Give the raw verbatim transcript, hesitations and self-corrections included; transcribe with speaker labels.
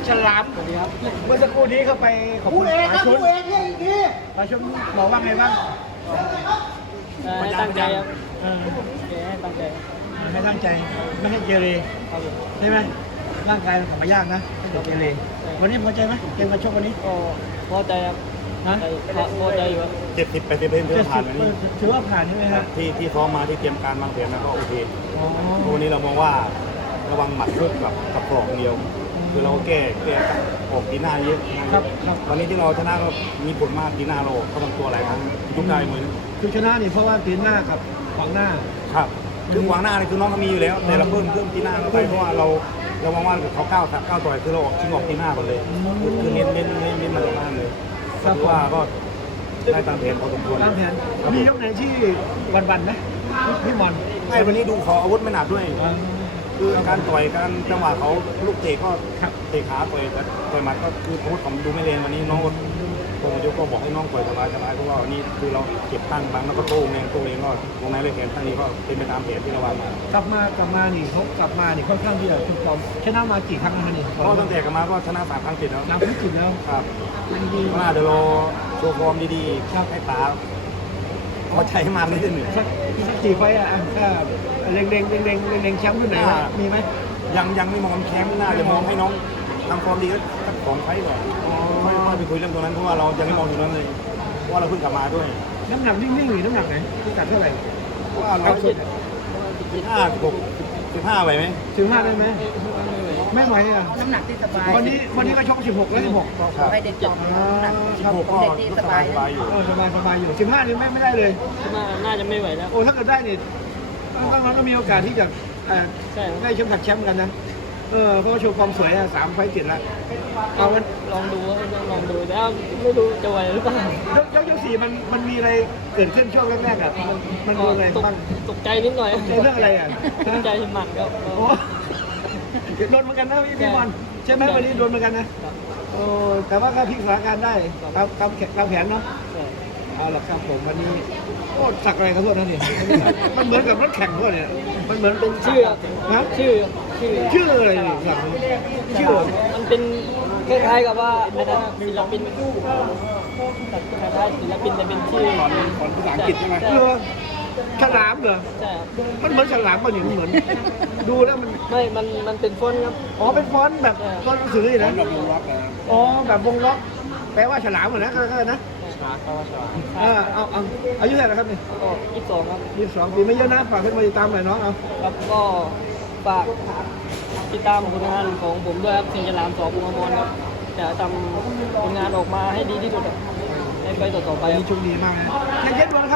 Speaker 1: ฉลามเมื่อสักครู่นี้เข้าไปขอบคุณปาชุนปาชุนบอกว่าไงบ้าง
Speaker 2: ให้ตั้งใจครับเออให้ตั้งใจ
Speaker 1: ให้ตั้งใจไม่ให้เกเร
Speaker 2: ครับผม
Speaker 1: ใช่ไหมร่างกายมันทำมายากนะไม่เกเรวันนี้พอใจไหมเกมมาชกวันนี้
Speaker 2: ก็พอใจครับ
Speaker 1: ฮะ
Speaker 2: พอใจอยู่ครับ
Speaker 3: เจ็ดสิบแปดสิบเปอร์เซ็นต์ที่
Speaker 1: เจ็ด
Speaker 3: ผ่า
Speaker 1: สิ
Speaker 3: น
Speaker 1: บ
Speaker 3: วันนี้
Speaker 1: ถือว่าผ่านใช่ไหมครับ
Speaker 3: ที่ที่ซ้อมมาที่เตรียมการวางแผนมาก็โอเค
Speaker 1: อ๋อ
Speaker 3: วันนี้เรามองว่าระวังหมัดรุกกับกับศอกเดียว คือเราแก้แก้ออกตีหน้าเยอะ
Speaker 1: ครับครับ
Speaker 3: วันนี้ที่เราชนะก็มีผลมากตีหน้าเราเขาทำตัวหลายครั้งยุบได้เหมือน
Speaker 1: คือชนะนี่เพราะว่าตีนหน้ากับขวางหน้า
Speaker 3: ครับคือขวางหน้านี่คือน้องเขามีอยู่แล้ว แต่เราเพิ่มเพิ่มตีหน้าเข้าไปเพราะว่าเราเรามองว่าเขาก้าวก้าวต่อยคือเราออกชิงออกตีหน้าก่อนเลยคือคือเน้นเน้นเน้นเน้นมาตรงหน้าเลย
Speaker 1: ครับ
Speaker 3: คือว่าก็ได้ตามแผนพอสมควร
Speaker 1: ตามแผนมียกไหนที่วันๆไหมพี่มอน
Speaker 3: ใช่วันนี้ดูเขาอาวุธไม่หนักด้วย คือการต่อยการจังหวะเขาลูกเตะก็เตะขาต่อยแต่ต่อยหมัดก็คืออาวุธผมดูไม่เรียนวันนี้น้องโค้ชยกก็บอกให้น้องต่อยสบายสบายเพราะว่าวันนี้คือเราเก็บตั้งบังแล้วก็โต้เองโต้เองก็วงในเลยแขนตั้งนี้ก็เป็นไปตามแผนที่เราวางมาก
Speaker 1: ลับมากลับมานี่เขากลับมานี่ค่อนข้างที่จะทุกความชนะมากี่ครั้งแล้วนี่
Speaker 3: เพราะตั้งแต่กลับมาก็ชนะสามครั้งติดแล้ว
Speaker 1: นับไม่ถึงแล้ว
Speaker 3: ครับ
Speaker 1: ดี
Speaker 3: ก็น่าจะรอโชว์ฟอร์มดีๆครับให้ตาพอใจมากเลยที่หนึ่ง
Speaker 1: สักสักกี่ไฟอ่ะถ้าเล็งเล็งเล็งเล็งเล็งแชมป์รุ่นไหนมีไหม
Speaker 3: ยังยังไม่มองแชมป์น่าจะมองให้น้องทำฟอร์มดีก็สักสองไฟต์ก่อนค่อยๆไปคุยเรื่องตรงนั้นเพราะว่าเรายังไม่มองอยู่นั้นเลยเพราะว่าเราเพิ่งกลับมาด้วย
Speaker 1: น้ำหนักนิ่งๆหรือน้ำหนักไหนพิกัดเท่าไหร่
Speaker 3: เพราะว่าเราสิบห้าหกสิบห้าไหวไหม
Speaker 1: สิบห้าได้ไหมไม่ไหวอ่ะ
Speaker 4: น้ำหนักที่สบาย
Speaker 1: วันนี้วันนี้ก็ชกสิบหกแล้วสิบหก
Speaker 3: ครับ
Speaker 4: ไปเด็กจอมน้ำหนัก
Speaker 3: สิบหกก็รู้สบายสบายอยู่
Speaker 1: เออสบายสบายอยู่สิบห้านี่ไม่ไม่ได้เลย
Speaker 2: น่าน่าจะไม่ไหวแล้ว
Speaker 1: โอ้ถ้าเกิดได้นี่ต้องน้องก็มีโอกาสที่จะเอ่อ
Speaker 2: ใช่ครับ
Speaker 1: ได้แชมป์ขัดแชมป์กันนะเออเพราะว่าโชว์ความสวยอ่ะสามไฟต์ติดแล้วเอามัน
Speaker 2: ลองดูครับลองดูแต่ว่าไม่รู้จะไหวหรือเปล่าย
Speaker 1: กยกยกสี่มันมันมีอะไรเกิดขึ้นช่วงแรกๆอ่ะมันมันโดนอะไร
Speaker 2: ตก
Speaker 1: บ้าง
Speaker 2: ตกใจนิดหน่อย
Speaker 1: ในเรื่องอะไรอ่ะ
Speaker 2: ตกใจหมัดครับ
Speaker 1: โอ้โดนเหมือนกันนะพี่พี่บอลใช่ไหมวันนี้โดนเหมือนกันนะโอ้แต่ว่าก็พลิกสถานการณ์ได้ตามตามแขนตามแผนเนาะ
Speaker 2: ใช่
Speaker 1: เอาละครับผมวันนี้โอ้สักอะไรกันโทษนะนี่มันเหมือนกับรถแข่งพวกเนี่ยมันเหมือน
Speaker 2: เป็นชื่อครับ
Speaker 1: นะ
Speaker 2: ชื่อชื่อ
Speaker 1: ชื่ออะไรนี่สักชื่อ
Speaker 2: มันเป็นคล้ายๆกับว่าอันนั้นศิลปินคล้ายๆศิลปินแต่เป็นชื่อ
Speaker 1: สอนสอนภาษาอังกฤษใช่ไหมเออฉลามเหรอ
Speaker 2: ใช่ครับ
Speaker 1: มันเหมือนฉลามป่ะนี่มันเหมือน ดูแล้วมัน
Speaker 2: ไม่มันมันเป็นฟอนต์ครับ
Speaker 1: อ๋อเป็นฟอนต์แบบฟอนต์หนังสืออยู่นะอ๋อแบบวงล็อกแปลว่าฉลามเหมือนนะก็นะ เออเอาเอาอายุเท่าไหร่แล้วครับนี่
Speaker 2: ก็ยี่สิบสองครับ
Speaker 1: ยี่สิบสองปีไม่เยอะนะฝากเพื่อนมาติดตามหน่อยน้องเอา
Speaker 2: ครับก็ฝากติดตามผลงานของผมด้วยครับสิงห์ฉลามสองบุญอมรครับจะทำผลงานออกมาให้ดีที่สุดครับในไฟต์ต่อๆไป
Speaker 1: วัน
Speaker 2: ครั
Speaker 1: นี้
Speaker 2: บ
Speaker 1: โชคดีมากนะใจเย็นก่อนนะครับ